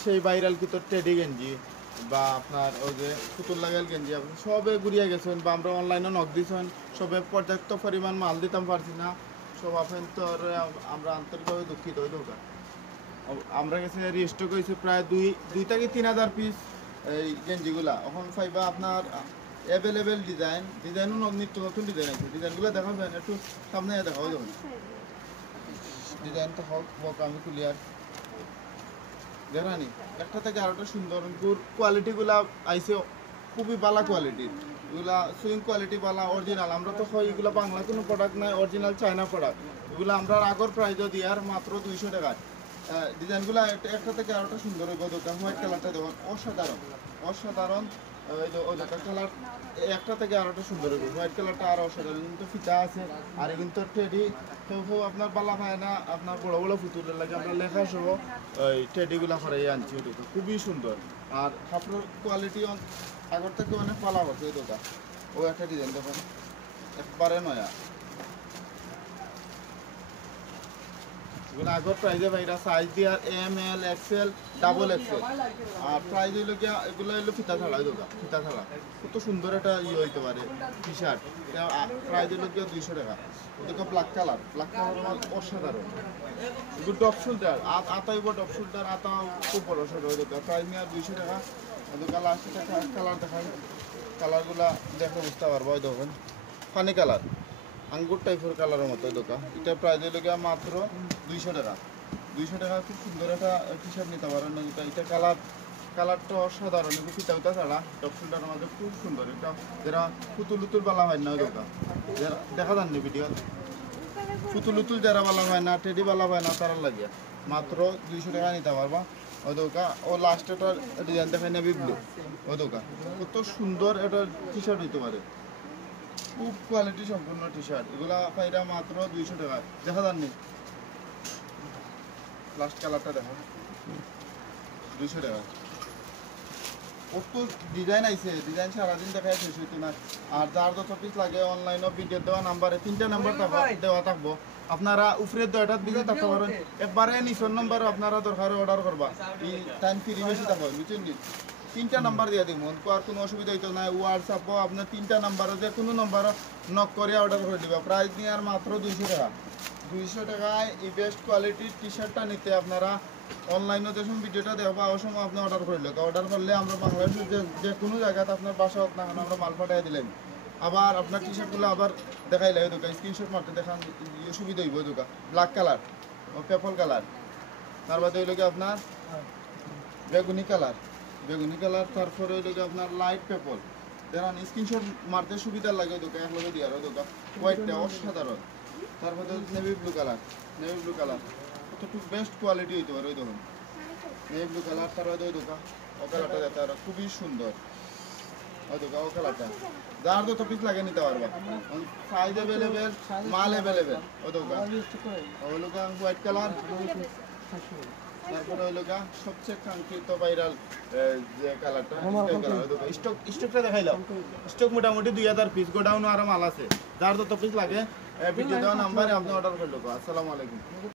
সেই ভাইরাল কিন্তু টেডি গেঞ্জি বা আপনার ওই যে পুতুল লাগাল গেঞ্জি আপনি সবে ঘুরিয়ে গেছেন বা আমরা অনলাইনে নক দিয়েছেন সবে পর্যাপ্ত পরিমাণ মাল দিতাম পারছি না সব আপনার তো আমরা আন্তরিকভাবে দুঃখিত ওই দোকান আমরা গেছে রিস্টক হয়েছে প্রায় দুই থেকে 3,000 পিস এই গেঞ্জিগুলা এখন পাইবা আপনার অ্যাভেলেবেল ডিজাইনও নিত্য নতুন ডিজাইন আছে ডিজাইনগুলো দেখাবেন একটু সামনে দেখাবো যখন ডিজাইনটা হোক আমি ক্লিয়ার দেখানি একটা থেকে আরেকটা সুন্দর কোয়ালিটিগুলা আইসে খুবই ভালো কোয়ালিটির এগুলা সুইং কোয়ালিটি ভালো অরিজিনাল আমরা তো হয় এগুলো বাংলা কোনো প্রোডাক্ট নাই অরিজিনাল চায়না প্রোডাক্ট এগুলো আমরা আগর প্রাইজও দিই আর মাত্র 200 টাকায় ডিজাইনগুলো একটা থেকে আরেকটা সুন্দর হইব দোকান হোয়াইট কালারটা দেখুন অসাধারণ ওই দোকান কালার একটা থেকে আরেকটা সুন্দর হইব হোয়াইট কালারটা আরও অসাধারণ কিন্তু ফিতা আছে আর কিন্তু টেডি কেউ আপনার বালা পায় না আপনার বড় বড় পুতুলের লাগে আমরা লেখা সহ ওই টেডিগুলো করাই আনছি ওই দোকান খুবই সুন্দর আর কাপড়ের কোয়ালিটি আগর থেকে অনেক পালা হচ্ছে ওই দোকান ও একটা ডিজাইন দেখুন একবারে নয়া এগুলো আগর প্রাইজে ভাইরা সাইজ দিয়ে M L XL double XL আর প্রাইজ হইলো গিয়া এগুলো হইলো ফিতা থালা দোকান ফিতা থালা কত সুন্দর একটা হইতে পারে টি শার্ট প্রাইজ হইলো গিয়া 200 টাকা ওদিকে ব্ল্যাক কালার অসাধারণ এগুলো টপ শোল্ডার আতাইব টপ শোল্ডার আতা খুব বড় সড়ো ওই দোকান প্রাইজ নিয়ে 200 টাকা ওদিকে লাস্টে কালার দেখাই কালারগুলা দেখে বুঝতে পারবো ওই দেখুন ফানি কালার আঙ্গুর টাইপের কালারের মতো দোকান এটা প্রাইস হইল গিয়া মাত্র 200 টাকা খুব সুন্দর একটা টি শার্ট নিতে পারেন এটা কালারটা অসাধারণ কিন্তু ফিতা ছাড়া টপ শোল্ডার আমাদের খুব সুন্দর এটা যারা পুতুল বালা হয় না ওই দোকান যারা দেখা যান ভিডিও পুতুল যারা বালা হয় না টেডি বালা হয় না তারা লাগে মাত্র 200 টাকা নিতে পারবা ওই দোকান ও লাস্টেটার ডিজাইন দেখায় নেবি ব্লু ওই দোকান কত সুন্দর একটা টি শার্ট হইতে পারে খুব কোয়ালিটি সম্পূর্ণ টি শার্ট এগুলা পাইরা মাত্র 200 টাকা দেখা যাননি লাস্ট কালারটা দেখো 200 টাকা কত ডিজাইন আইছে ডিজাইন সারাদিন দেখায় শেষ হইতো না আর যার যত পিস লাগে অনলাইনে ভিডিও দেওয়া নাম্বারে 3টা নাম্বার দেওয়া থাকবো আপনারা উপরে দয়টাত বিজে থাকতে পারেন একবারে নিচের নাম্বার আপনারা দরকার অর্ডার করবা এই টাইম ফ্রি বেশি থাকবে বুঝছেন নি 3টা নাম্বার দিয়ে দিব আর কোনো অসুবিধা হইতো না হোয়াটসঅ্যাপও আপনার 3টা নাম্বারও যে কোনো নাম্বার নক করে অর্ডার করে দিবা প্রাইস নিয়ে আর মাত্র 200 টাকা 200 টাকায় এই বেস্ট কোয়ালিটির টি শার্টটা নিতে আপনারা অনলাইনে যখন ভিডিওটা দেখবা ওই সময় আপনি অর্ডার করে লোক অর্ডার করলে আমরা বাংলাদেশের যে কোনো জায়গাতে আপনার বাসা হোক না আমরা মাল পাঠিয়ে দিলেন আবার আপনার টি শার্টগুলো আবার দেখাইলে ওই দোকান স্ক্রিনশট মারতে দেখান সুবিধা হইব ওই দোকান ব্ল্যাক কালার ও পেপল কালার তার বাদে হইল কি আপনার বেগুনি কালার তারপরে হইল কি আপনার লাইট পেপল দেখেন স্ক্রিনশট মারতে সুবিধা লাগে ওই দোকান একলগে দিয়ে আর ওই দোকান হোয়াইটটা অসাধারণ তারপরে নেভি ব্লু কালার কতটুকু বেস্ট কোয়ালিটি হইতে পারে ওই দেখুন নেভি ব্লু কালার তারপরে ওই দোকান ও কালারটা দেখতে আর খুবই সুন্দর ওই দোকান ও কালারটা যার যত পিস লাগে নিতে পারবা সাইজ অ্যাভেলেবেল মাল অ্যাভেলেবেল ওই দোকান হোয়াইট কালার তারপরে ওই লোকা সবচেয়ে কাঙ্ক্ষিত ভাইরাল যে কালারটা স্টকটা দেখাইলাম স্টক মোটামুটি 2000 পিস গোডাউন আরো মাল আছে যার যত পিস লাগে ভিডিও দেওয়া নাম্বারে আপনি অর্ডার করলো আসসালামু আলাইকুম